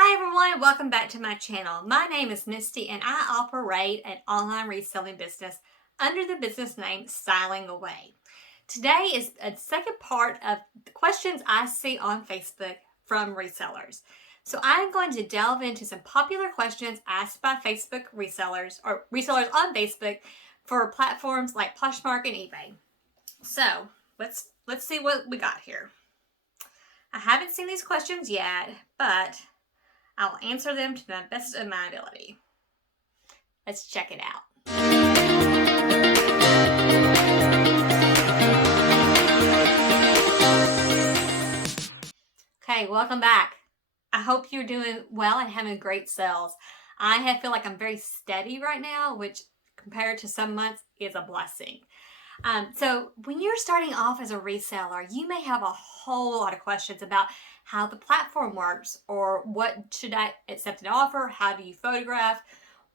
Hi everyone, welcome back to my channel. My name is Misty and I operate an online reselling business under the business name StylingAway. Today is a second part of the questions I see on Facebook from resellers. So I'm going to delve into some popular questions asked by Facebook resellers or resellers on Facebook for platforms like Poshmark and eBay. So let's see what we got here. I haven't seen these questions yet, but I'll answer them to the best of my ability. Let's check it out. Okay, welcome back. I hope you're doing well and having great sales. Feel like I'm very steady right now, which compared to some months is a blessing. So when you're starting off as a reseller, you may have a whole lot of questions about how the platform works, or what should I accept an offer? How do you photograph?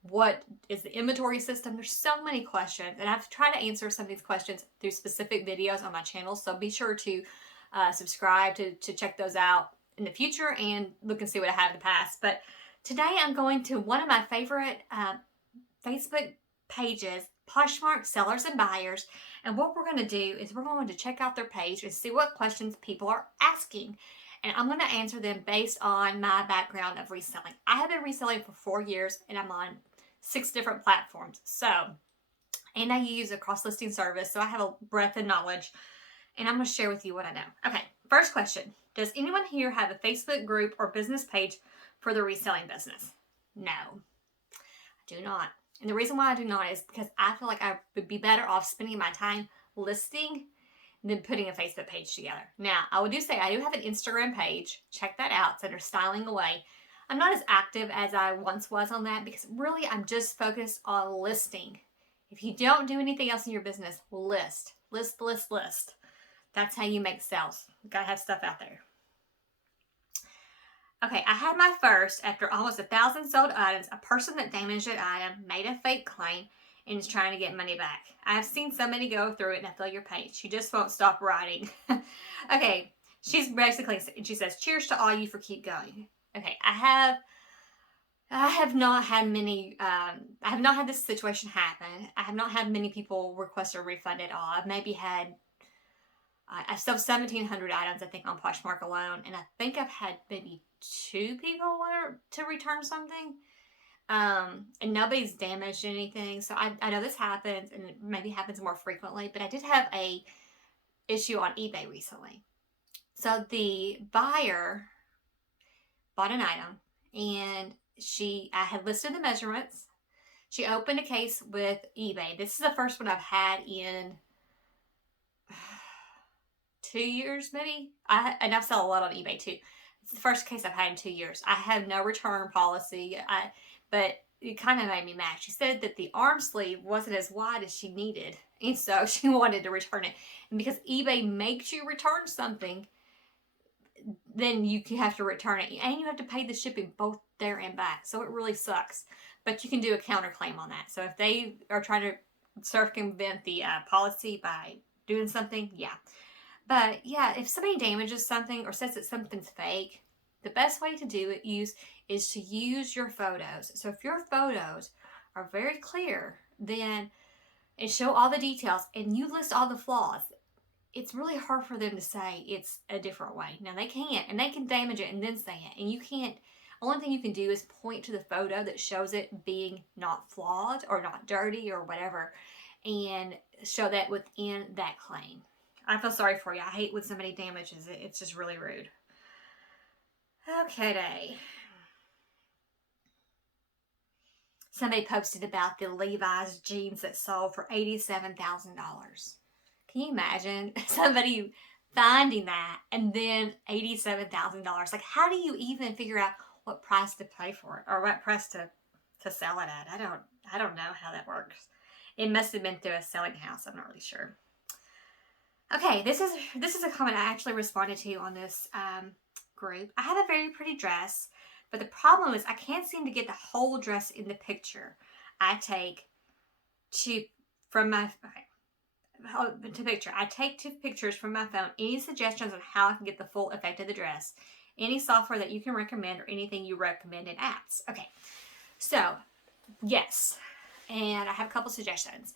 What is the inventory system? There's so many questions, and I've tried to answer some of these questions through specific videos on my channel. So be sure to subscribe to check those out in the future and look and see what I have in the past. But today I'm going to one of my favorite Facebook pages, Poshmark Sellers and Buyers. And what we're going to do is we're going to check out their page and see what questions people are asking. And I'm going to answer them based on my background of reselling. I have been reselling for 4 years and I'm on 6 different platforms. And I use a cross-listing service, so I have a breadth of knowledge. And I'm going to share with you what I know. Okay, first question. Does anyone here have a Facebook group or business page for the reselling business? No, I do not. And the reason why I do not is because I feel like I would be better off spending my time listing than putting a Facebook page together. Now, I do say I do have an Instagram page. Check that out. It's under StylingAway. I'm not as active as I once was on that because really I'm just focused on listing. If you don't do anything else in your business, list. List, list, list. That's how you make sales. You gotta have stuff out there. Okay, I had my first after almost 1,000 sold items. A person that damaged an item made a fake claim and is trying to get money back. I have seen so many go through it and I feel your pain. She just won't stop writing. Okay, she says, cheers to all you for keep going. Okay, I have not had many, I have not had this situation happen. I have not had many people request a refund at all. I've maybe had, I sold 1,700 items, I think, on Poshmark alone. And I think I've had maybe 2 people want to return something. And nobody's damaged anything. So I know this happens and it maybe happens more frequently, but I did have a issue on eBay recently. So the buyer bought an item and I had listed the measurements. She opened a case with eBay. This is the first one I've had in 2 years, maybe. And I've sold a lot on eBay too. It's the first case I've had in 2 years. I have no return policy, but it kind of made me mad. She said that the arm sleeve wasn't as wide as she needed, and so she wanted to return it. And because eBay makes you return something, then you have to return it, and you have to pay the shipping both there and back. So it really sucks. But you can do a counterclaim on that. So if they are trying to circumvent the policy by doing something, yeah. But yeah, if somebody damages something or says that something's fake, the best way to do it is to use your photos. So if your photos are very clear, then and show all the details and you list all the flaws, it's really hard for them to say it's a different way. Now they can't, and they can damage it and then say it. And you can't, only thing you can do is point to the photo that shows it being not flawed or not dirty or whatever, and show that within that claim. I feel sorry for you. I hate when somebody damages it. It's just really rude. Okay. Somebody posted about the Levi's jeans that sold for $87,000. Can you imagine somebody finding that and then $87,000? Like, how do you even figure out what price to pay for it or what price to sell it at? I don't know how that works. It must have been through a selling house. I'm not really sure. Okay, this is a comment I actually responded to on this group. I have a very pretty dress, but the problem is I can't seem to get the whole dress in the picture I take two pictures from my phone. Any suggestions on how I can get the full effect of the dress? any software that you can recommend or anything you recommend in apps. Okay, so yes, and I have a couple suggestions.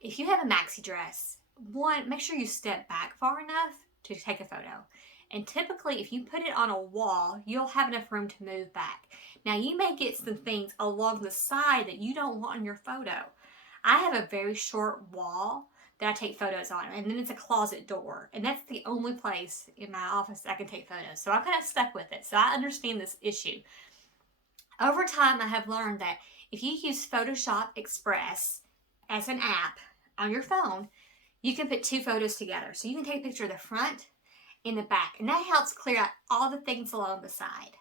If you have a maxi dress, one, make sure you step back far enough to take a photo. And typically, if you put it on a wall, you'll have enough room to move back. Now, you may get some things along the side that you don't want in your photo. I have a very short wall that I take photos on, and then it's a closet door, and that's the only place in my office that I can take photos. So I'm kind of stuck with it. So I understand this issue. Over time, I have learned that if you use Photoshop Express as an app on your phone, you can put two photos together. So you can take a picture of the front and the back, and that helps clear out all the things along the side.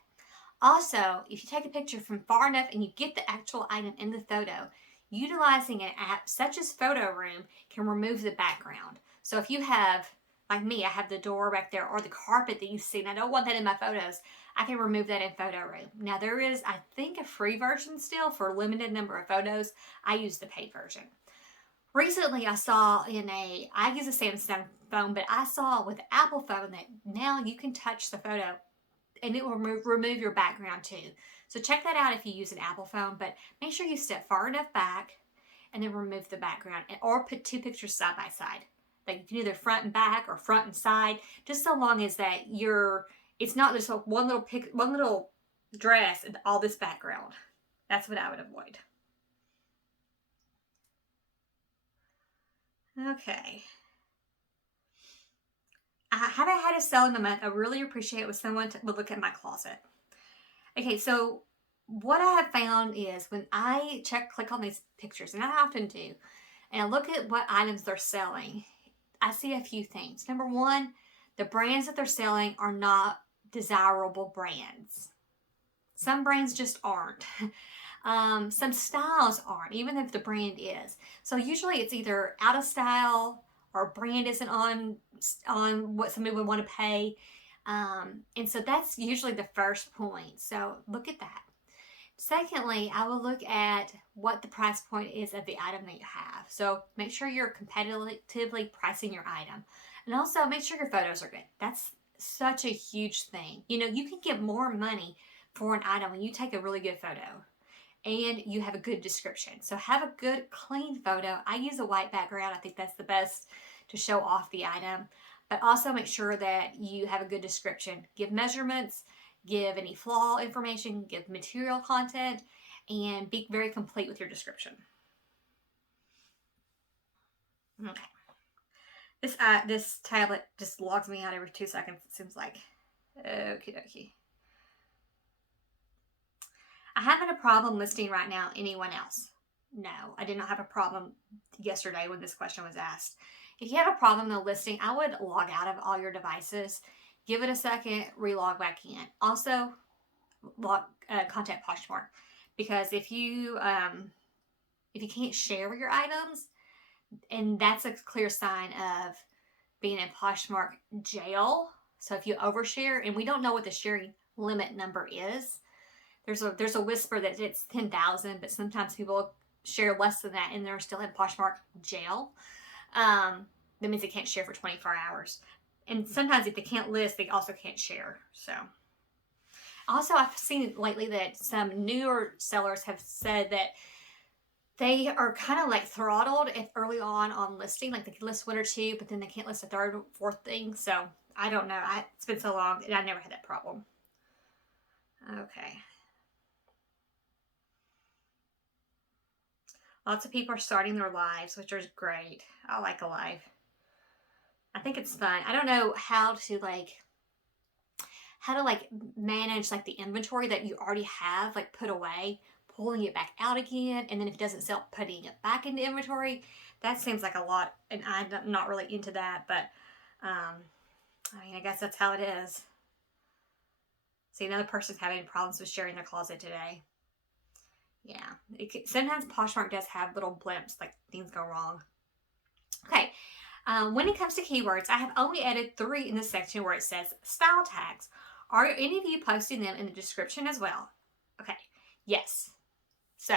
Also, if you take a picture from far enough and you get the actual item in the photo, utilizing an app such as Photo Room can remove the background. So if you have, like me, I have the door back there or the carpet that you see, and I don't want that in my photos, I can remove that in Photo Room. Now there is, I think, a free version still for a limited number of photos. I use the paid version. Recently I saw I use a Samsung phone, but I saw with the Apple phone that now you can touch the photo and it will remove your background too. So check that out if you use an Apple phone, but make sure you step far enough back and then remove the background, or put two pictures side by side. Like you can either front and back or front and side, just so long as that it's not just one little dress and all this background. That's what I would avoid. Okay. I haven't had a sale in a month. I really appreciate it when someone would look at my closet. Okay, so what I have found is when I click on these pictures, and I often do, and I look at what items they're selling, I see a few things. Number one, the brands that they're selling are not desirable brands. Some brands just aren't. Some styles aren't, even if the brand is. So usually it's either out of style or brand isn't on what somebody would want to pay. And so that's usually the first point. So look at that. Secondly, I will look at what the price point is of the item that you have. So make sure you're competitively pricing your item. And also make sure your photos are good. That's such a huge thing. You know, you can get more money for an item when you take a really good photo and you have a good description. So have a good clean photo. I use a white background. I think that's the best to show off the item. But also make sure that you have a good description. Give measurements, give any flaw information, give material content, and be very complete with your description. Okay. This tablet just logs me out every 2 seconds, it seems like. Okie dokie. I haven't a problem listing right now anyone else. No, I did not have a problem yesterday when this question was asked. If you have a problem though listing, I would log out of all your devices, give it a second, relog back in. Also, contact Poshmark, because if you can't share your items, and that's a clear sign of being in Poshmark jail. So if you overshare, and we don't know what the sharing limit number is, there's a whisper that it's 10,000, but sometimes people share less than that and they're still in Poshmark jail. That means they can't share for 24 hours. And sometimes if they can't list, they also can't share. So also, I've seen lately that some newer sellers have said that they are kind of like throttled early on listing. Like they can list one or two, but then they can't list a third or fourth thing. So I don't know. It's been so long and I never had that problem. Okay. Lots of people are starting their lives, which is great. I like a live. I think it's fun. I don't know how to manage like the inventory that you already have like put away, pulling it back out again, and then if it doesn't sell, putting it back into inventory. That seems like a lot, and I'm not really into that, but I mean, I guess that's how it is. See, another person's having problems with sharing their closet today. Yeah, sometimes Poshmark does have little blimps, like things go wrong. Okay, when it comes to keywords, I have only added 3 in the section where it says style tags. Are any of you posting them in the description as well? Okay, yes. So,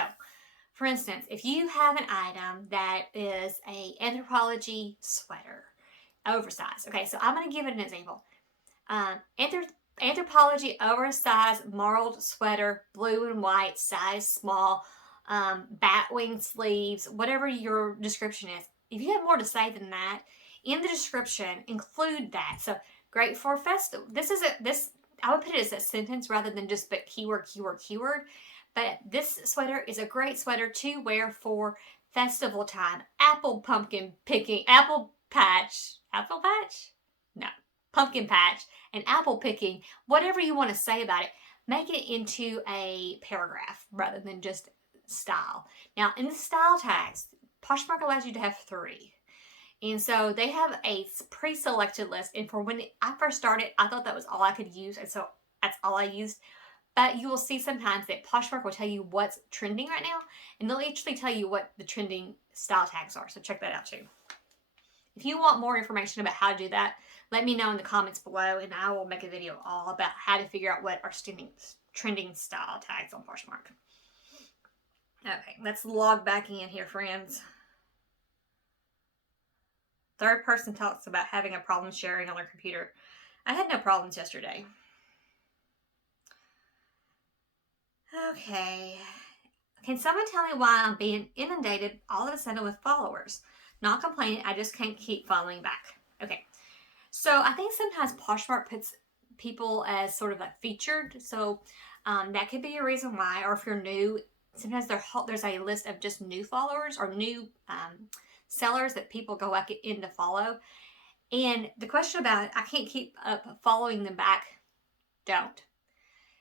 for instance, if you have an item that is a Anthropologie sweater, oversized. Okay, so I'm going to give it an example. Anthropologie oversized marled sweater, blue and white, size small, bat wing sleeves, whatever your description is. If you have more to say than that, in the description, include that. So great for festival. This I would put it as a sentence rather than just but keyword, keyword, keyword. But this sweater is a great sweater to wear for festival time. Apple pumpkin picking, apple patch? No, pumpkin patch and apple picking, whatever you want to say about it, make it into a paragraph rather than just style. Now, in the style tags, Poshmark allows you to have 3. And so they have a pre-selected list. And for when I first started, I thought that was all I could use. And so that's all I used. But you will see sometimes that Poshmark will tell you what's trending right now. And they'll actually tell you what the trending style tags are. So check that out too. If you want more information about how to do that, let me know in the comments below. And I will make a video all about how to figure out what are trending style tags on Poshmark. Okay, let's log back in here, friends. Third person talks about having a problem sharing on their computer. I had no problems yesterday. Okay. Can someone tell me why I'm being inundated all of a sudden with followers? Not complaining, I just can't keep following back. Okay. So I think sometimes Poshmark puts people as sort of like featured. So that could be a reason why. Or if you're new, sometimes there's a list of just new followers or new sellers that people go back in to follow. And the question about I can't keep up following them back, don't.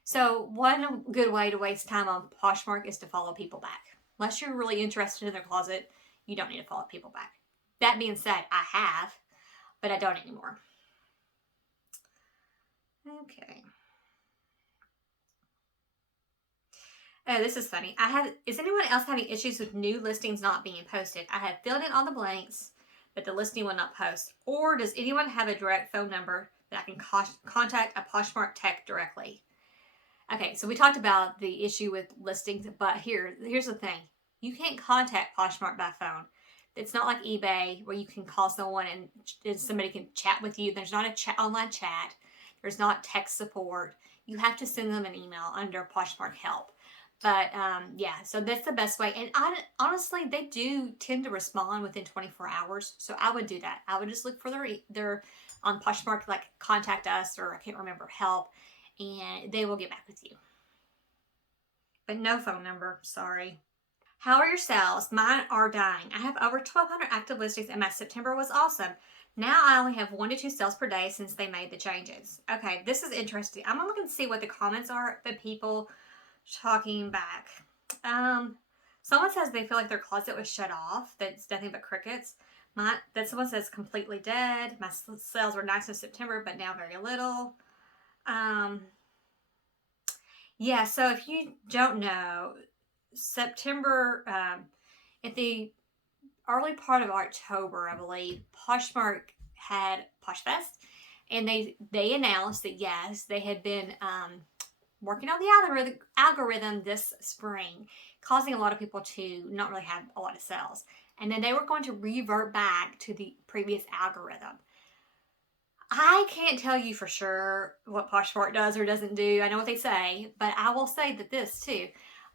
So one good way to waste time on Poshmark is to follow people back. Unless you're really interested in their closet, you don't need to follow people back. That being said, I have, but I don't anymore. Okay. Oh, this is funny. Is anyone else having issues with new listings not being posted? I have filled in all the blanks, but the listing will not post. Or does anyone have a direct phone number that I can contact a Poshmark tech directly? Okay, so we talked about the issue with listings, but here's the thing. You can't contact Poshmark by phone. It's not like eBay where you can call someone and somebody can chat with you. There's not a online chat. There's not text support. You have to send them an email under Poshmark help. But yeah, so that's the best way. And honestly, they do tend to respond within 24 hours. So I would do that. I would just look for their on Poshmark, like contact us or I can't remember, help. And they will get back with you. But no phone number, sorry. How are your sales? Mine are dying. I have over 1,200 active listings and my September was awesome. Now I only have 1 to 2 sales per day since they made the changes. Okay, this is interesting. I'm gonna look and see what the comments are, the people talking back. Someone says they feel like their closet was shut off. That's nothing but crickets. Someone says completely dead. My sales were nice in September, but now very little. Yeah, so if you don't know, September, at the early part of October, I believe, Poshmark had Posh Fest, and they announced that yes, they had been working on the algorithm this spring, causing a lot of people to not really have a lot of sales. And then they were going to revert back to the previous algorithm. I can't tell you for sure what Poshmark does or doesn't do. I know what they say, but I will say that this too.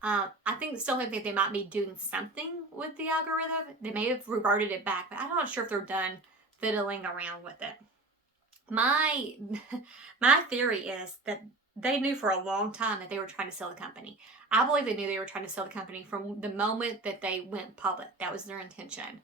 I still think that they might be doing something with the algorithm. They may have reverted it back, but I'm not sure if they're done fiddling around with it. My theory is that they knew for a long time that they were trying to sell the company. I believe they knew they were trying to sell the company from the moment that they went public. That was their intention.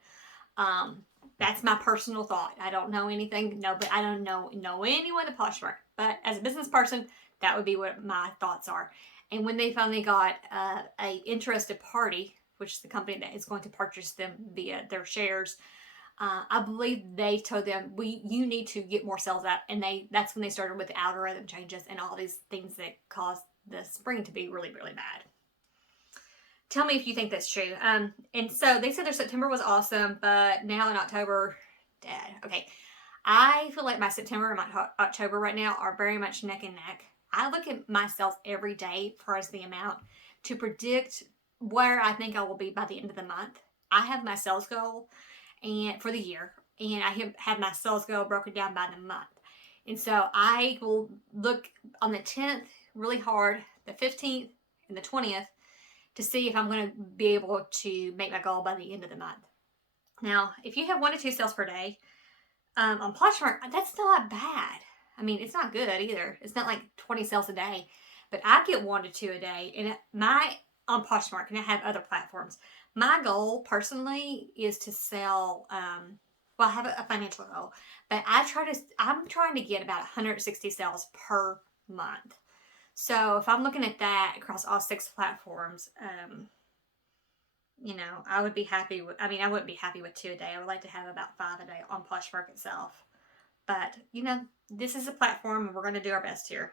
That's my personal thought. I don't know anything. No, but I don't know anyone at Poshmark. But as a business person, that would be what my thoughts are. And when they finally got a interested party, which is the company that is going to purchase them via their shares, I believe they told them, you need to get more sales out. And that's when they started with the algorithm changes and all these things that caused the spring to be really, really bad. Tell me if you think that's true. And so they said their September was awesome, but now in October, dead. Okay. I feel like my September and my October right now are very much neck and neck. I look at my sales every day as far as the amount to predict where I think I will be by the end of the month. I have my sales goal and for the year, and I have my sales goal broken down by the month. And so I will look on the 10th really hard, the 15th and the 20th, to see if I'm going to be able to make my goal by the end of the month. Now, if you have 1 to 2 sales per day on Poshmark, that's not bad. I mean, it's not good either. It's not like 20 sales a day, but I get 1 to 2 a day. And on Poshmark, and I have other platforms. My goal personally is to sell. Well, I have a financial goal, but I'm trying to get about 160 sales per month. So if I'm looking at that across all 6 platforms, I would be happy with, I wouldn't be happy with 2 a day. I would like to have about 5 a day on Poshmark itself. But, this is a platform and we're going to do our best here.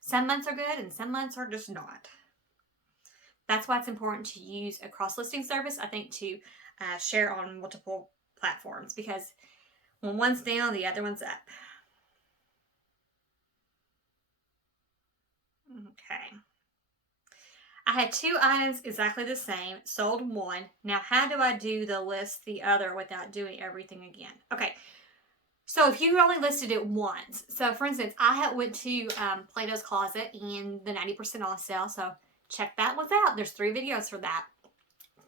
Some months are good and some months are just not. That's why it's important to use a cross-listing service, I think, to share on multiple platforms, because when one's down, the other one's up. Okay. I had 2 items exactly the same, sold 1. Now, how do I do the list the other without doing everything again? Okay, so if you only listed it once, so for instance, I went to Plato's Closet and the 90% off sale, so check that one out. There's 3 videos for that.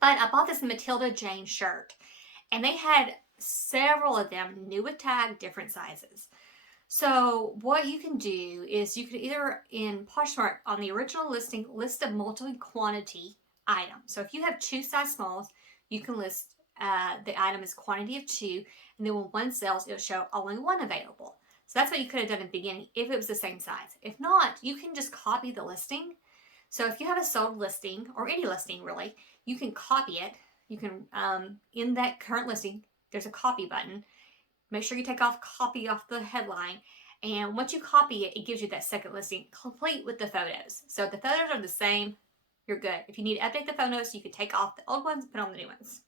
But I bought this Matilda Jane shirt, and they had several of them, new with tag, different sizes. So what you can do is you could either in Poshmark on the original listing list a multi-quantity item. So if you have 2 size smalls, you can list the item as quantity of 2, and then when one sells, it'll show only 1 available. So that's what you could have done in the beginning if it was the same size. If not, you can just copy the listing. So if you have a sold listing, or any listing really, you can copy it. You can, in that current listing, there's a copy button. Make sure you take copy off the headline. And once you copy it, it gives you that second listing complete with the photos. So if the photos are the same, you're good. If you need to update the photos, you can take off the old ones, put on the new ones.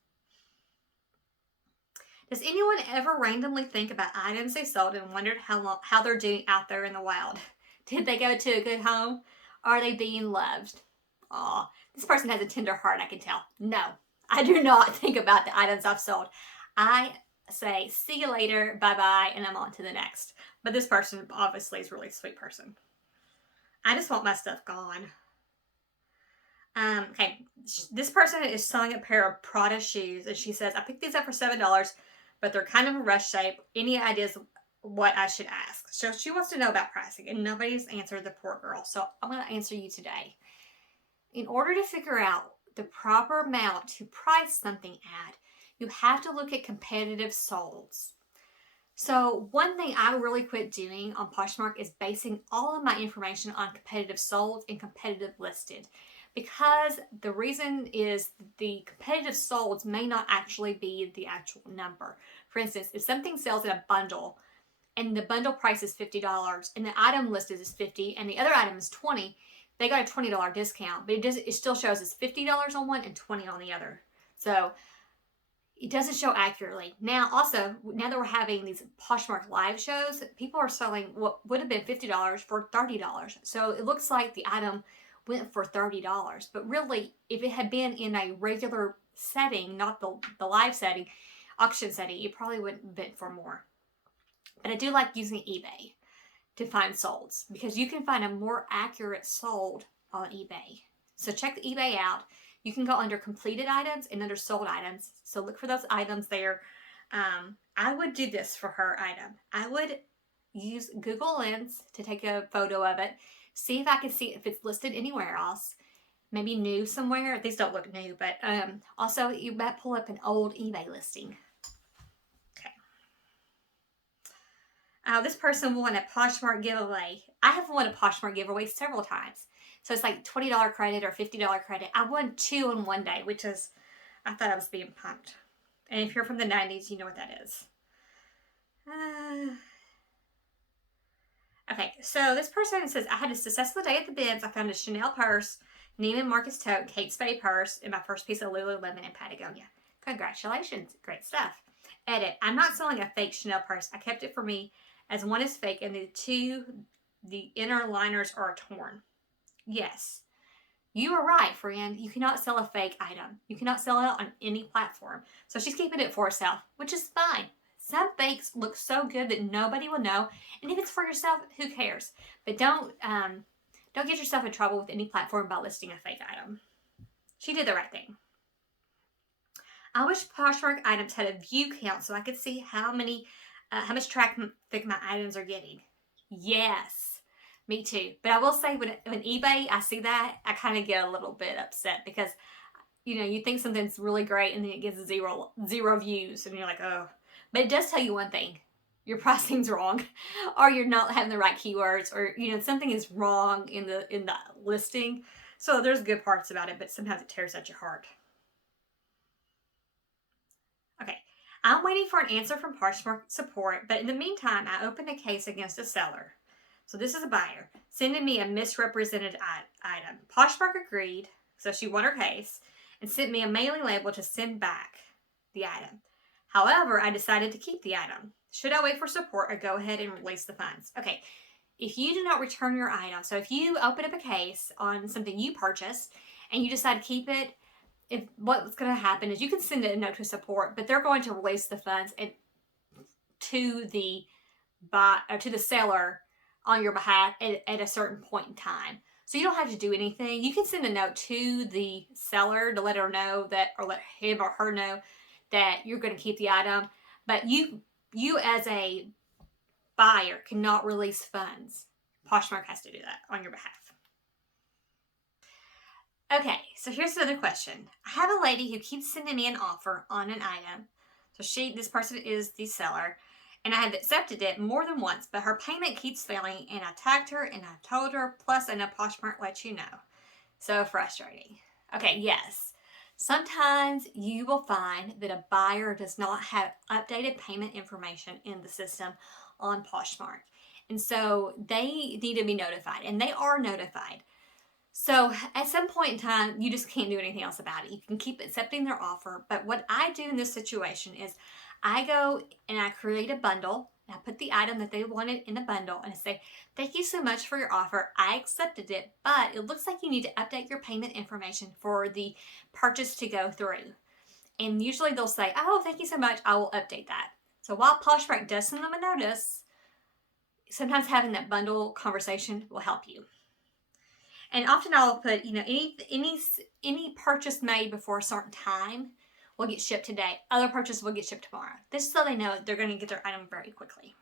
Does anyone ever randomly think about items they sold and wondered how they're doing out there in the wild? Did they go to a good home? Are they being loved? Aw, this person has a tender heart, I can tell. No, I do not think about the items I've sold. I say, see you later, bye-bye, and I'm on to the next. But this person obviously is a really sweet person. I just want my stuff gone. Okay, this person is selling a pair of Prada shoes, and she says, I picked these up for $7, but they're kind of a rush shape. Any ideas what I should ask? So she wants to know about pricing, and nobody's answered the poor girl. So I'm going to answer you today. In order to figure out the proper amount to price something at, you have to look at competitive solds. So one thing I really quit doing on Poshmark is basing all of my information on competitive solds and competitive listed. Because the reason is the competitive solds may not actually be the actual number. For instance, if something sells in a bundle and the bundle price is $50 and the item listed is $50 and the other item is $20, they got a $20 discount, but it still shows it's $50 on one and $20 on the other. So it doesn't show accurately. Now, also, now that we're having these Poshmark live shows, people are selling what would have been $50 for $30. So it looks like the item went for $30. But really, if it had been in a regular setting, not the live setting, auction setting, it probably wouldn't have been for more. But I do like using eBay to find solds, because you can find a more accurate sold on eBay. So check the eBay out. You can go under completed items and under sold items. So look for those items there. I would do this for her item. I would use Google Lens to take a photo of it. See if I can see if it's listed anywhere else. Maybe new somewhere. These don't look new, but also you might pull up an old eBay listing. Okay. This person won a Poshmark giveaway. I have won a Poshmark giveaway several times. So it's like $20 credit or $50 credit. I won 2 in one day, which is, I thought I was being pumped. And if you're from the 90s, you know what that is. Okay, so this person says, I had a successful day at the bins. I found a Chanel purse, Neiman Marcus tote, Kate Spade purse, and my first piece of Lululemon in Patagonia. Congratulations. Great stuff. Edit. I'm not selling a fake Chanel purse. I kept it for me, as one is fake and the inner liners are torn. Yes, you are right, friend. You cannot sell a fake item. You cannot sell it on any platform. So she's keeping it for herself, which is fine. Some fakes look so good that nobody will know, and if it's for yourself, who cares? But don't get yourself in trouble with any platform by listing a fake item. She did the right thing. I wish Poshmark items had a view count so I could see how much traffic my items are getting. Yes, me too. But I will say when eBay, I see that, I kind of get a little bit upset because you think something's really great and then it gets zero views and you're like, oh. But it does tell you one thing. Your pricing's wrong, or you're not having the right keywords, or something is wrong in the listing. So there's good parts about it, but sometimes it tears at your heart. Okay, I'm waiting for an answer from Poshmark support, but in the meantime, I opened a case against a seller. So this is a buyer sending me a misrepresented item. Poshmark agreed, so she won her case, and sent me a mailing label to send back the item. However, I decided to keep the item. Should I wait for support or go ahead and release the funds? Okay, if you do not return your item, so if you open up a case on something you purchased and you decide to keep it, what's going to happen is you can send a note to support, but they're going to release the funds to the seller on your behalf at a certain point in time. So you don't have to do anything. You can send a note to the seller to let her know that, or let him or her know that you're going to keep the item, but you as a buyer cannot release funds. Poshmark has to do that on your behalf. Okay, so here's another question. I have a lady who keeps sending me an offer on an item. So this person is the seller, and I have accepted it more than once, but her payment keeps failing, and I tagged her and I've told her, plus I know Poshmark lets you know. So frustrating. Okay, yes. Sometimes you will find that a buyer does not have updated payment information in the system on Poshmark. And so they need to be notified, and they are notified. So at some point in time, you just can't do anything else about it. You can keep accepting their offer. But what I do in this situation is I go and I create a bundle. And I put the item that they wanted in a bundle and I say, thank you so much for your offer. I accepted it, but it looks like you need to update your payment information for the purchase to go through. And usually they'll say, oh, thank you so much. I will update that. So while Poshmark does send them a notice, sometimes having that bundle conversation will help you. And often I'll put, any purchase made before a certain time will get shipped today. Other purchases will get shipped tomorrow. This is so they know they're going to get their item very quickly.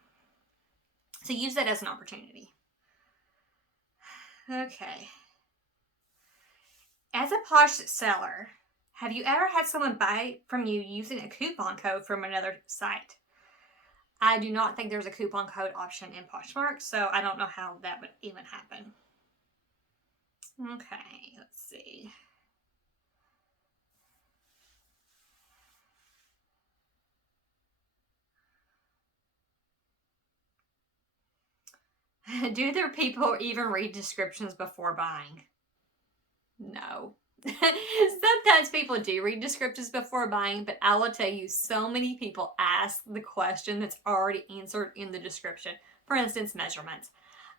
So use that as an opportunity. Okay. As a Posh seller, have you ever had someone buy from you using a coupon code from another site? I do not think there's a coupon code option in Poshmark, so I don't know how that would even happen. Okay, let's see. Do their people even read descriptions before buying? No. Sometimes people do read descriptions before buying, but I will tell you, so many people ask the question that's already answered in the description. For instance, measurements.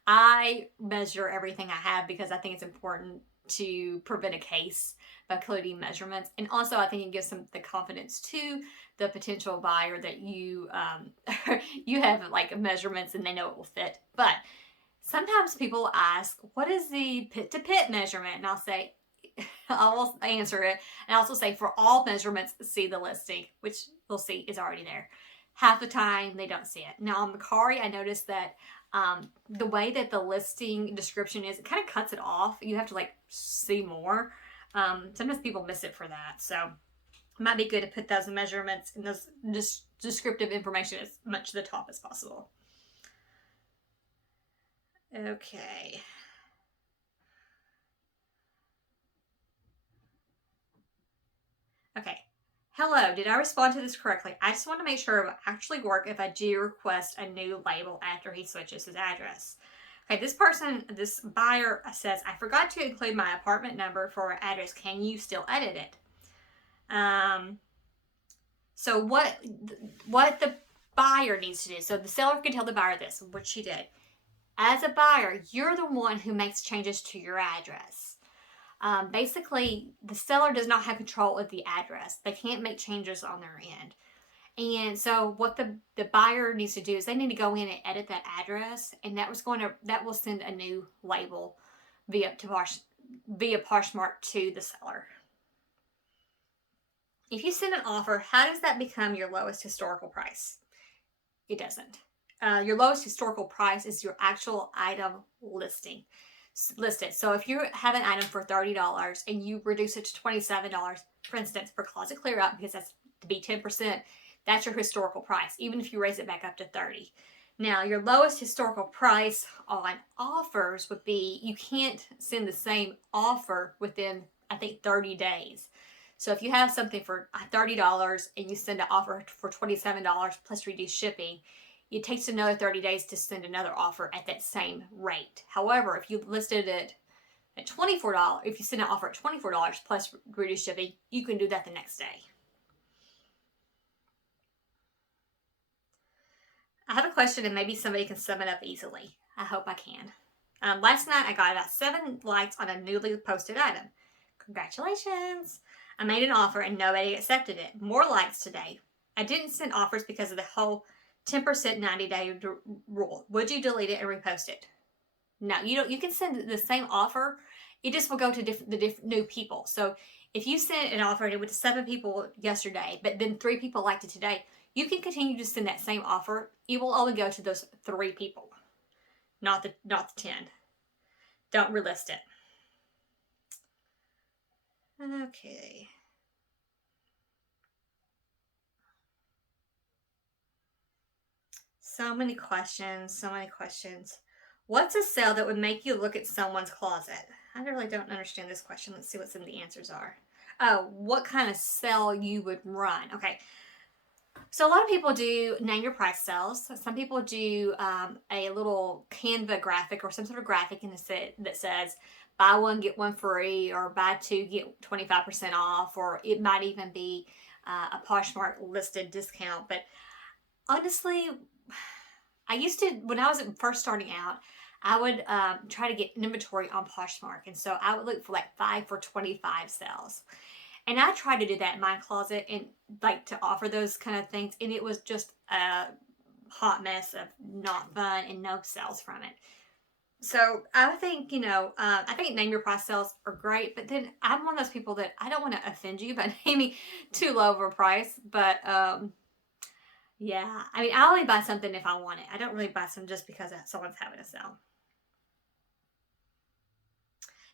I measure everything I have because I think it's important to prevent a case by including measurements. And also I think it gives them the confidence to the potential buyer that you have like measurements and they know it will fit. But sometimes people ask, what is the pit to pit measurement? And I'll say, I will answer it. And I also say, for all measurements, see the listing, which they'll see is already there. Half the time they don't see it. Now on Mercari, I noticed that the way that the listing description is, it kind of cuts it off. You have to like see more. Sometimes people miss it for that. So it might be good to put those measurements and those descriptive information as much to the top as possible. Okay. Okay. Hello, did I respond to this correctly? I just want to make sure it will actually work if I do request a new label after he switches his address. Okay, this buyer says, I forgot to include my apartment number for our address. Can you still edit it? So what the buyer needs to do, so the seller can tell the buyer this, what she did. As a buyer, you're the one who makes changes to your address. Basically, the seller does not have control of the address. They can't make changes on their end. And so what the buyer needs to do is they need to go in and edit that address, and that will send a new label via Poshmark to the seller. If you send an offer, how does that become your lowest historical price? It doesn't. Your lowest historical price is your actual item listed. So if you have an item for $30 and you reduce it to $27, for instance, for closet clear out, because that's to be 10%, that's your historical price, even if you raise it back up to 30. Now, your lowest historical price on offers would be, you can't send the same offer within, I think, 30 days. So if you have something for $30 and you send an offer for $27 plus reduced shipping, it takes another 30 days to send another offer at that same rate. However, if you listed it at $24, if you send an offer at $24 plus reduced shipping, you can do that the next day. I have a question and maybe somebody can sum it up easily. I hope I can. Last night I got about 7 likes on a newly posted item. Congratulations! I made an offer and nobody accepted it. More likes today. I didn't send offers because of the whole 10% 90-day rule. Would you delete it and repost it? No, you don't. You can send the same offer. It just will go to the new people. So if you sent an offer and it went to 7 people yesterday, but then 3 people liked it today, you can continue to send that same offer. It will only go to those 3 people, not the 10. Don't relist it. Okay. So many questions. What's a sale that would make you look at someone's closet? I really don't understand this question. Let's see what some of the answers are. Oh, what kind of sale you would run? Okay. So a lot of people do name your price sales. Some people do a little Canva graphic or some sort of graphic that says buy one get one free, or buy 2 get 25% off, or it might even be a Poshmark listed discount. But honestly, I used to, when I was first starting out, I would try to get inventory on Poshmark, and so I would look for like 5 for 25 sales. And I tried to do that in my closet and like to offer those kind of things, and it was just a hot mess of not fun and no sales from it. So I think, I think name your price sales are great, but then I'm one of those people that I don't want to offend you by naming too low of a price. But yeah, I mean, I only buy something if I want it. I don't really buy some just because someone's having a sale.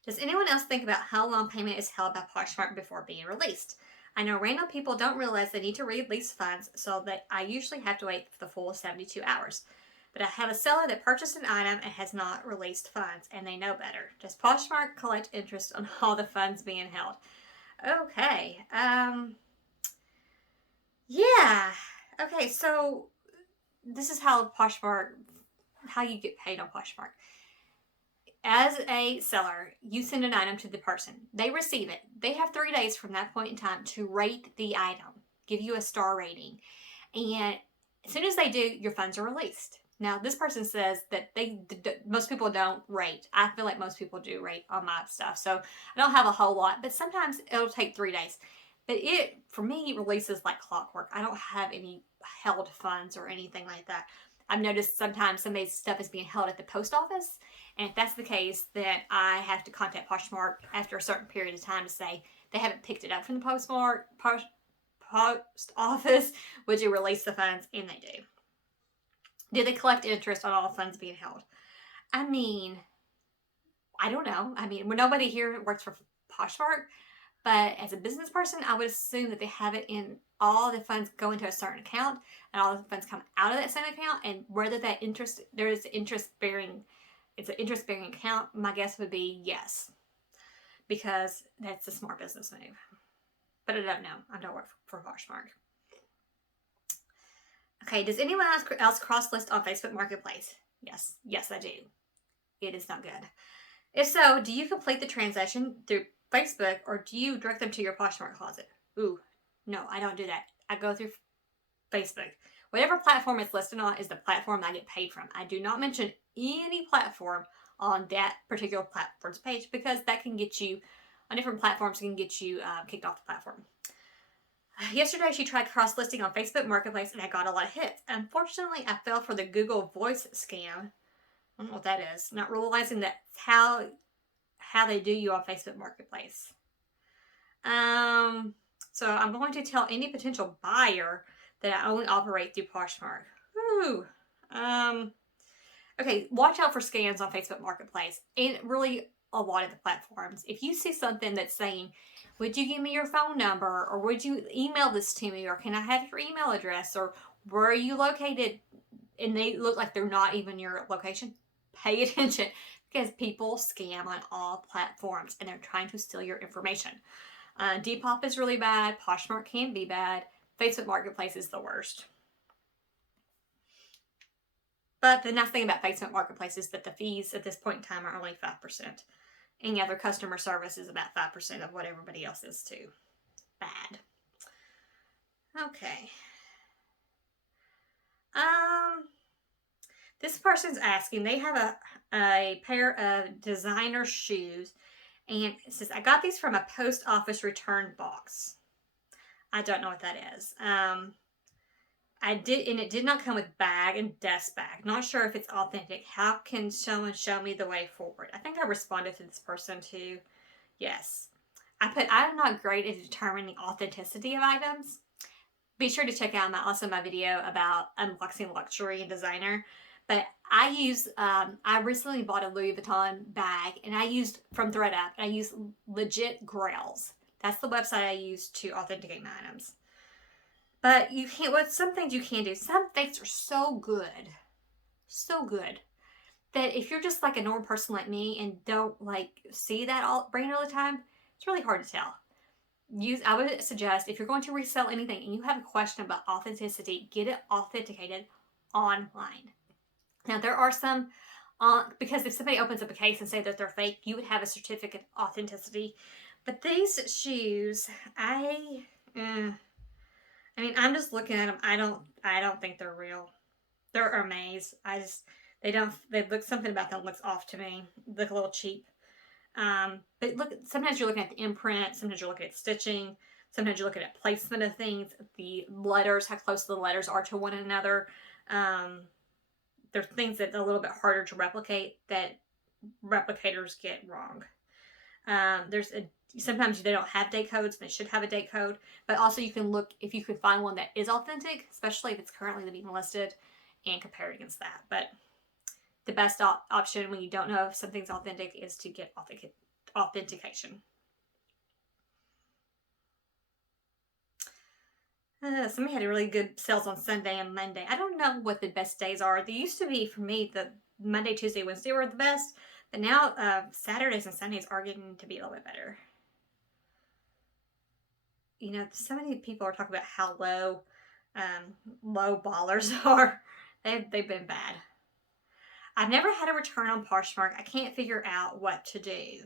Does anyone else think about how long payment is held by Poshmark before being released? I know random people don't realize they need to release funds, so that I usually have to wait for the full 72 hours. But I have a seller that purchased an item and has not released funds, and they know better. Does Poshmark collect interest on all the funds being held? Okay. Yeah. Okay, so this is how you get paid on Poshmark. As a seller, you send an item to the person. They receive it. They have 3 days from that point in time to rate the item, give you a star rating. And as soon as they do, your funds are released. Now, this person says that most people don't rate. I feel like most people do rate on my stuff. So I don't have a whole lot, but sometimes it'll take 3 days. But for me, releases like clockwork. I don't have any held funds or anything like that. I've noticed sometimes somebody's stuff is being held at the post office. And if that's the case, then I have to contact Poshmark after a certain period of time to say they haven't picked it up from the post office. Would you release the funds? And they do. Do they collect interest on all funds being held? I mean, I don't know. I mean, nobody here works for Poshmark, but as a business person, I would assume that they have it in all the funds go into a certain account and all the funds come out of that same account, and whether that there is it's an interest bearing account, my guess would be yes, because that's a smart business move. But I don't know. I don't work for Poshmark. Okay, does anyone else cross list on Facebook Marketplace? Yes, I do. It is not good. If so, do you complete the transaction through Facebook, or do you direct them to your Poshmark closet? Ooh, no, I don't do that. I go through Facebook. Whatever platform it's listed on is the platform I get paid from. I do not mention any platform on that particular platform's page, because that can get you, on different platforms, can get you kicked off the platform. Yesterday, she tried cross-listing on Facebook Marketplace and I got a lot of hits. Unfortunately, I fell for the Google Voice scam. I don't know what that is. Not realizing that's how they do you on Facebook Marketplace. So I'm going to tell any potential buyer that I only operate through Poshmark. Whew. Okay, watch out for scams on Facebook Marketplace and really a lot of the platforms. If you see something that's saying, would you give me your phone number, or would you email this to me, or can I have your email address, or where are you located, and they look like they're not even your location, pay attention, because people scam on all platforms and they're trying to steal your information. Depop is really bad. Poshmark can be bad. Facebook Marketplace is the worst. But the nice thing about Facebook Marketplace is that the fees at this point in time are only 5%. Any other customer service is about 5% of what everybody else is too. Bad. Okay. This person's asking, they have a pair of designer shoes, and it says, I got these from a post office return box. I don't know what that is. I did, and it did not come with bag and desk bag. Not sure if it's authentic. How can someone show me the way forward? I think I responded to this person too. Yes. I'm not great at determining authenticity of items. Be sure to check out my video about unboxing luxury and designer. But I recently bought a Louis Vuitton bag, and I used from ThredUp, and I used legit Grails. That's the website I use to authenticate my items. But you can't, some things you can do. Some things are so good, that if you're just like a normal person like me and don't like see that brand all the time, it's really hard to tell. I would suggest, if you're going to resell anything and you have a question about authenticity, get it authenticated online. Now there are some, because if somebody opens up a case and say that they're fake, you would have a certificate of authenticity. But these shoes, I'm just looking at them. I don't think they're real. They're Hermes. They look, something about them looks off to me. They look a little cheap. But look, sometimes you're looking at the imprint. Sometimes you're looking at stitching. Sometimes you're looking at placement of things. The letters, how close the letters are to one another. There's things that are a little bit harder to replicate that replicators get wrong. Sometimes they don't have date codes, and they should have a date code. But also you can look if you can find one that is authentic, especially if it's currently being listed, and compare it against that. But the best option when you don't know if something's authentic is to get authentication. Somebody had a really good sales on Sunday and Monday. I don't know what the best days are. They used to be, for me, the Monday, Tuesday, Wednesday were the best. But now Saturdays and Sundays are getting to be a little bit better. You know, so many people are talking about how low ballers are. They've been bad. I've never had a return on Poshmark. I can't figure out what to do.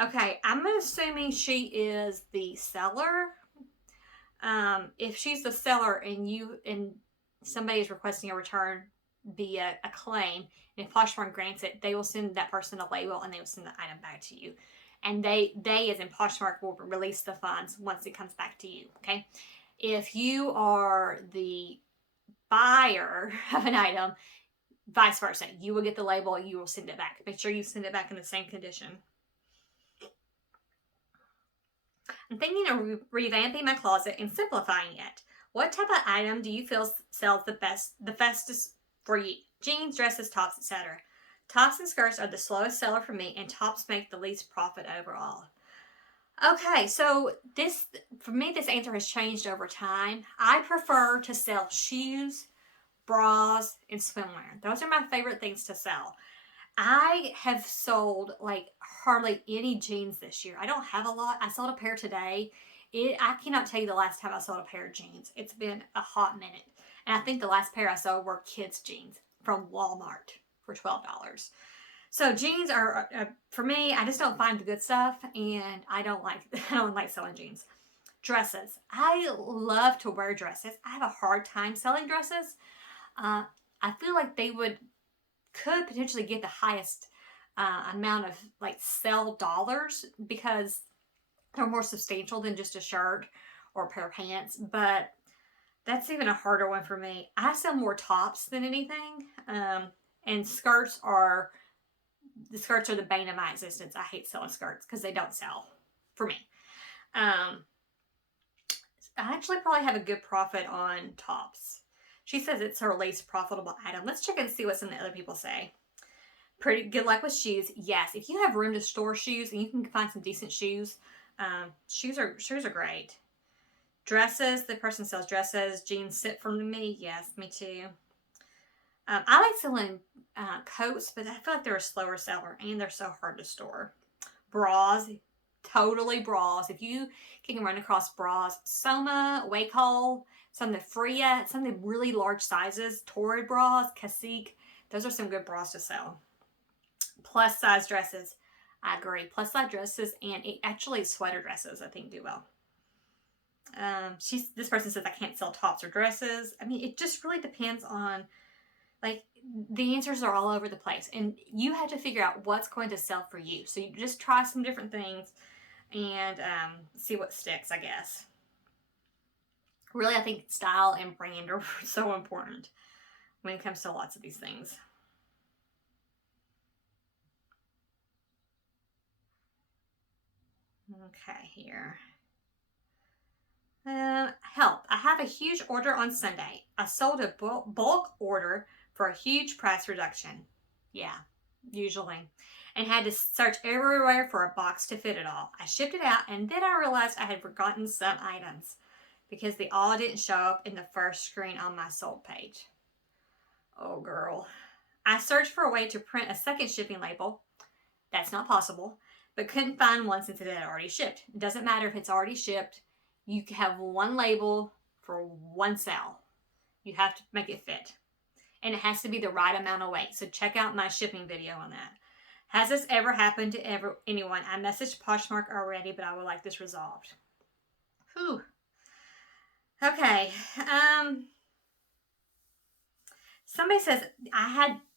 Okay, I'm assuming she is the seller. If she's the seller and somebody is requesting a return via a claim, and if Poshmark grants it, they will send that person a label and they will send the item back to you. And they as in Poshmark, will release the funds once it comes back to you. Okay, if you are the buyer of an item, vice versa, you will get the label, you will send it back. Make sure you send it back in the same condition. I'm thinking of revamping my closet and simplifying it. What type of item do you feel sells the fastest for you? Jeans, dresses, tops, etc. Tops and skirts are the slowest seller for me, and tops make the least profit overall. Okay, so for me, this answer has changed over time. I prefer to sell shoes, bras, and swimwear. Those are my favorite things to sell. I have sold like hardly any jeans this year. I don't have a lot. I sold a pair today. I cannot tell you the last time I sold a pair of jeans. It's been a hot minute. And I think the last pair I sold were kids' jeans from Walmart for $12. So jeans are, for me, I just don't find the good stuff, and I don't like selling jeans. Dresses. I love to wear dresses. I have a hard time selling dresses. I feel like they could potentially get the highest amount of like sell dollars because they're more substantial than just a shirt or a pair of pants, but that's even a harder one for me. I sell more tops than anything, and the skirts are the bane of my existence. I hate selling skirts because they don't sell for me. I actually probably have a good profit on tops. She says it's her least profitable item. Let's check and see what some of the other people say. Pretty good luck with shoes. Yes, if you have room to store shoes and you can find some decent shoes, shoes are great. Dresses, the person sells dresses. Jeans sit for me. Yes, me too. I like selling coats, but I feel like they're a slower seller and they're so hard to store. Bras, totally bras. If you can run across bras, Soma, Wacol, some of the Freya, some of the really large sizes, Torrid bras, Cacique, those are some good bras to sell. Plus size dresses, I agree. Plus size dresses and actually sweater dresses, I think do well. This person says I can't sell tops or dresses. I mean, it just really depends on, like, the answers are all over the place, and you have to figure out what's going to sell for you. So you just try some different things and see what sticks, I guess. Really, I think style and brand are so important when it comes to lots of these things. Okay, here. Help. I have a huge order on Sunday. I sold a bulk order for a huge price reduction. Yeah, usually. And had to search everywhere for a box to fit it all. I shipped it out and then I realized I had forgotten some items because they all didn't show up in the first screen on my sold page. Oh, girl. I searched for a way to print a second shipping label. That's not possible, but couldn't find one since it had already shipped. It doesn't matter if it's already shipped. You have one label for one sale. You have to make it fit. And it has to be the right amount of weight. So check out my shipping video on that. Has this ever happened to anyone? I messaged Poshmark already, but I would like this resolved. Whew. Okay. Somebody says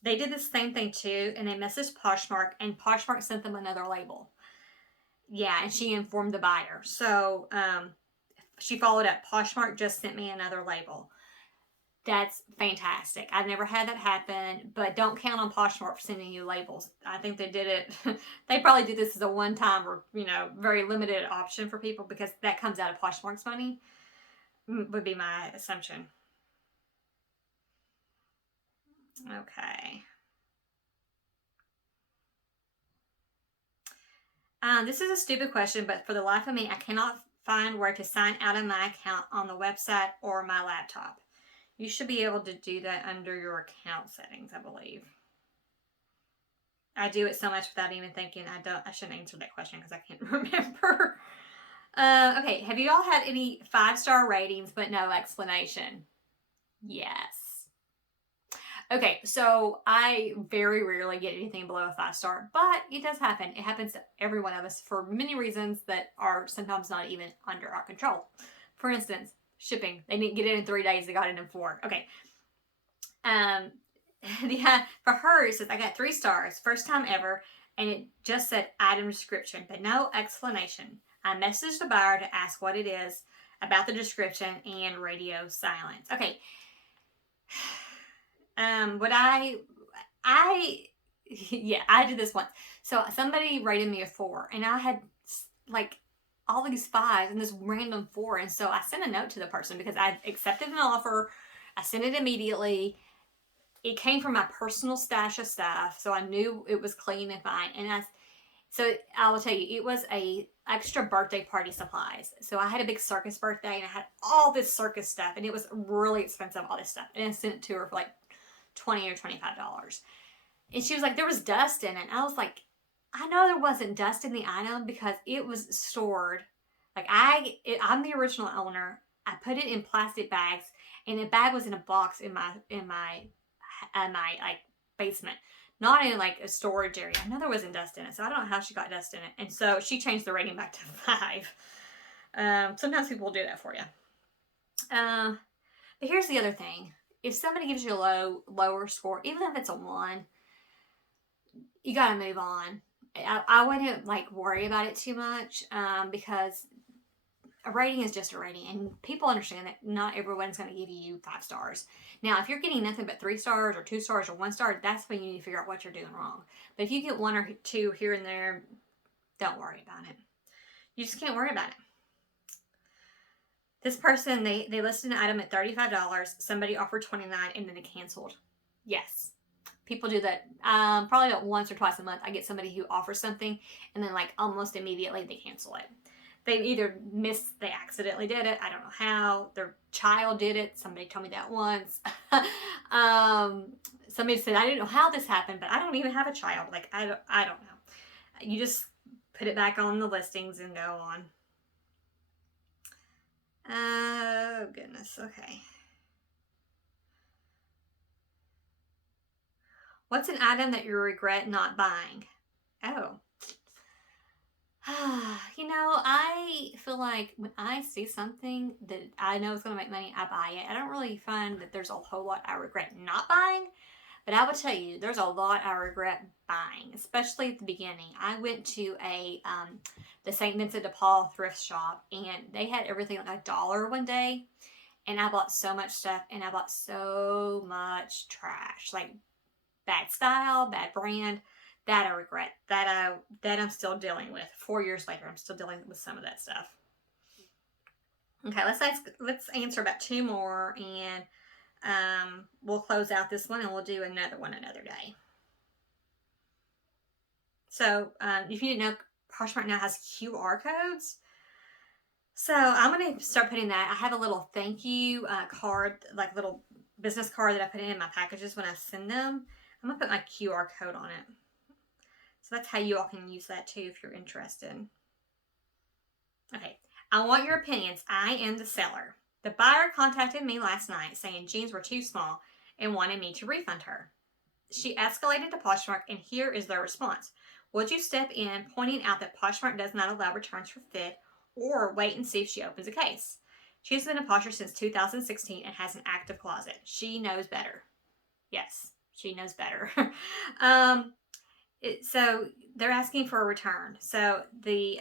they did the same thing too, and they messaged Poshmark, and Poshmark sent them another label. Yeah, and she informed the buyer. So she followed up. Poshmark just sent me another label. That's fantastic. I've never had that happen, but don't count on Poshmark for sending you labels. I think they did it. They probably did this as a one-time or, very limited option for people because that comes out of Poshmark's money, would be my assumption. Okay. This is a stupid question, but for the life of me, I cannot find where to sign out of my account on the website or my laptop. You should be able to do that under your account settings, I believe. I do it so much without even thinking. I shouldn't answer that question because I can't remember. Okay, have you all had any 5-star ratings but no explanation? Yes. Okay, so I very rarely get anything below a 5-star, but it does happen. It happens to every one of us for many reasons that are sometimes not even under our control. For instance, shipping. They didn't get it in 3 days. They got it in 4. Okay. Yeah, for her, it says, I got 3 stars. First time ever. And it just said item description, but no explanation. I messaged the buyer to ask what it is about the description and radio silence. Okay. I did this once. So somebody rated me a 4 and I had like all these 5s and this random 4. And so I sent a note to the person because I accepted an offer. I sent it immediately. It came from my personal stash of stuff. So I knew it was clean and fine. And so I will tell you, it was a extra birthday party supplies. So I had a big circus birthday and I had all this circus stuff and it was really expensive, all this stuff. And I sent it to her for like $20 or $25. And she was like, there was dust in it. And I was like, I know there wasn't dust in the item because it was stored. Like I'm the original owner. I put it in plastic bags and the bag was in a box in my like basement. Not in like a storage area. I know there wasn't dust in it, so I don't know how she got dust in it. And so she changed the rating back to 5. Sometimes people will do that for you. But here's the other thing. If somebody gives you a lower score, even if it's a 1, you gotta move on. I wouldn't like worry about it too much because a rating is just a rating, and people understand that not everyone's going to give you 5 stars. Now, if you're getting nothing but 3 stars or 2 stars or 1 star, that's when you need to figure out what you're doing wrong. But if you get 1 or 2 here and there, don't worry about it. You just can't worry about it. This person, they listed an item at $35. Somebody offered $29 and then they canceled. Yes. People do that probably about once or twice a month. I get somebody who offers something and then like almost immediately they cancel it. They either they accidentally did it. I don't know how. Their child did it. Somebody told me that once. Somebody said, I didn't know how this happened, but I don't even have a child. Like, I don't know. You just put it back on the listings and go on. Oh, goodness. Okay. What's an item that you regret not buying? Oh. You know, I feel like when I see something that I know is going to make money, I buy it. I don't really find that there's a whole lot I regret not buying. But I will tell you, there's a lot I regret buying, especially at the beginning. I went to the St. Vincent de Paul thrift shop, and they had everything like $1 one day, and I bought so much stuff, and I bought so much trash, like bad style, bad brand. That I regret. That I'm still dealing with. 4 years later, I'm still dealing with some of that stuff. Okay, let's answer about 2 more, and we'll close out this one and we'll do another one another day. So if you didn't know, Poshmark now has QR codes. So I'm going to start putting that. I have a little thank you card, like little business card that I put in my packages when I send them. I'm going to put my QR code on it. So that's how you all can use that too if you're interested. Okay, I want your opinions. I am the seller. The buyer contacted me last night saying jeans were too small and wanted me to refund her. She escalated to Poshmark, and here is their response. Would you step in pointing out that Poshmark does not allow returns for fit, or wait and see if she opens a case? She's been a Posher since 2016 and has an active closet. She knows better. Yes, she knows better. So they're asking for a return. So the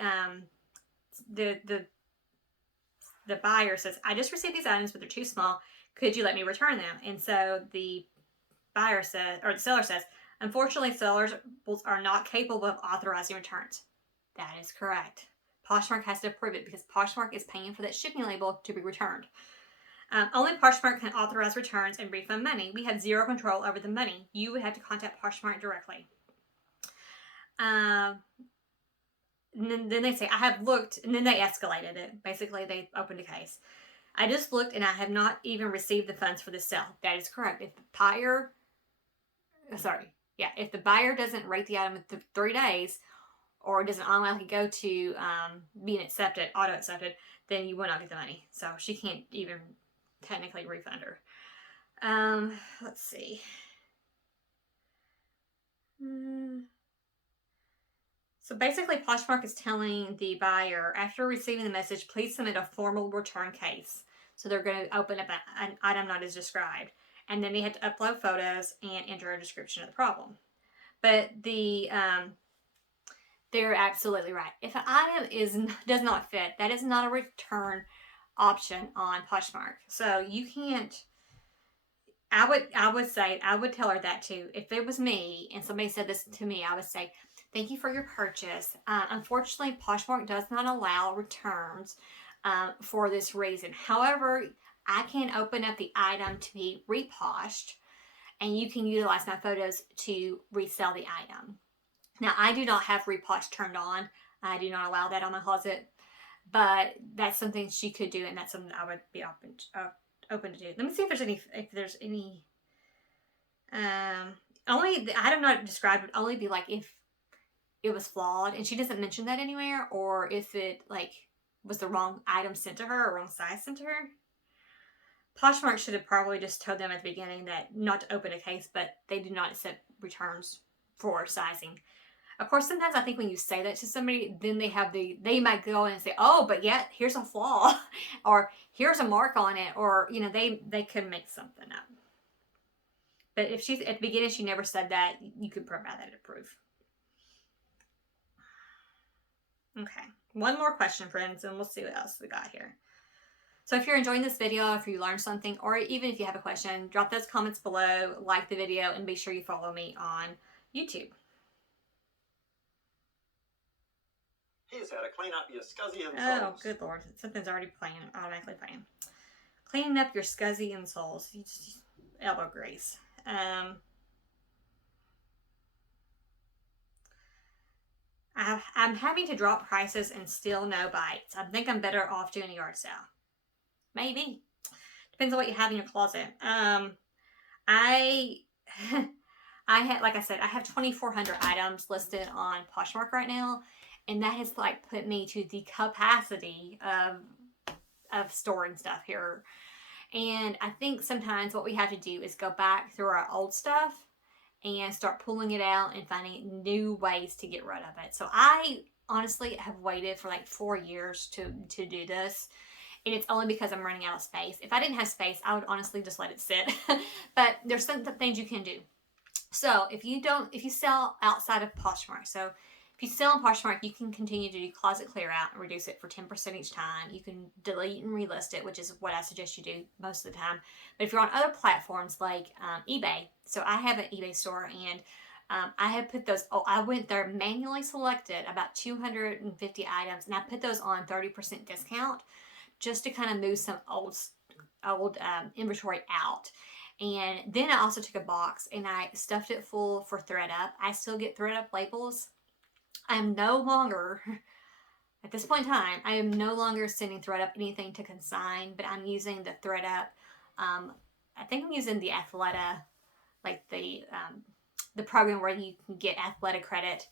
buyer says, I just received these items, but they're too small. Could you let me return them? And so the buyer says, or the seller says, unfortunately, sellers are not capable of authorizing returns. That is correct. Poshmark has to approve it because Poshmark is paying for that shipping label to be returned. Only Poshmark can authorize returns and refund money. We have zero control over the money. You would have to contact Poshmark directly. And then they say, I have looked, and then they escalated it. Basically, they opened a case. I just looked, and I have not even received the funds for the sale. That is correct. If the buyer doesn't rate the item in 3 days, or doesn't automatically go to being accepted, auto accepted, then you will not get the money. So she can't even technically refund her. Let's see. So basically, Poshmark is telling the buyer, after receiving the message, please submit a formal return case. So they're going to open up an item not as described. And then they have to upload photos and enter a description of the problem. But they're absolutely right. If an item does not fit, that is not a return option on Poshmark. So you can't. I would tell her that too. If it was me and somebody said this to me, I would say, thank you for your purchase. Unfortunately, Poshmark does not allow returns for this reason. However, I can open up the item to be reposhed, and you can utilize my photos to resell the item. Now, I do not have repost turned on. I do not allow that on my closet, but that's something she could do, and that's something I would be open to do. Let me see if there's any. Only the item not described would only be like if it was flawed, and she doesn't mention that anywhere, or if it like was the wrong item sent to her or wrong size sent to her. Poshmark should have probably just told them at the beginning that not to open a case, but they do not accept returns for sizing. Of course, sometimes I think when you say that to somebody, then they might go in and say, oh, but yet here's a flaw, or here's a mark on it, or, they could make something up. But if she's at the beginning, she never said that, you could provide that as proof. Okay. One more question, friends, and we'll see what else we got here. So if you're enjoying this video, if you learned something, or even if you have a question, drop those comments below, like the video, and be sure you follow me on YouTube. Here's how to clean up your scuzzy insoles. Oh, good Lord. Something's already playing, automatically playing. Cleaning up your scuzzy insoles. You just elbow grease. I'm having to drop prices and still no bites. I think I'm better off doing a yard sale. Maybe. Depends on what you have in your closet. I had, like I said, I have 2,400 items listed on Poshmark right now, and that has like put me to the capacity of storing stuff here. And I think sometimes what we have to do is go back through our old stuff and start pulling it out and finding new ways to get rid of it. So I honestly have waited for like 4 years to do this. And it's only because I'm running out of space. If I didn't have space, I would honestly just let it sit. But there's some things you can do. So if you sell outside of Poshmark, so if you sell on Poshmark, you can continue to do closet clear out and reduce it for 10% each time. You can delete and relist it, which is what I suggest you do most of the time. But if you're on other platforms like eBay, so I have an eBay store, and I have put those, I went there, manually selected about 250 items, and I put those on 30% discount just to kind of move some old inventory out. And then I also took a box and I stuffed it full for ThredUp. I still get ThredUp labels. I'm no longer, at this point in time, I am no longer sending ThredUp anything to consign, but I'm using the ThredUp. I think I'm using the Athleta, like the program where you can get Athleta credit.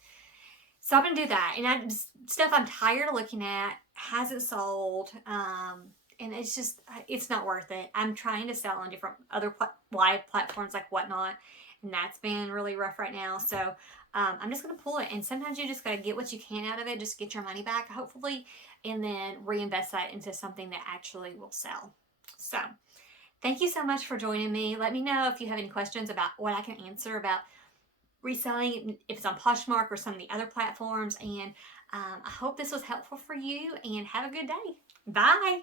So I'm going to do that. And stuff I'm tired of looking at, hasn't sold, and it's just, it's not worth it. I'm trying to sell on different other live platforms like Whatnot, and that's been really rough right now. So I'm just going to pull it. And sometimes you just got to get what you can out of it, just get your money back, hopefully, and then reinvest that into something that actually will sell. So thank you so much for joining me. Let me know if you have any questions about what I can answer about reselling, if it's on Poshmark or some of the other platforms. And I hope this was helpful for you, and have a good day. Bye.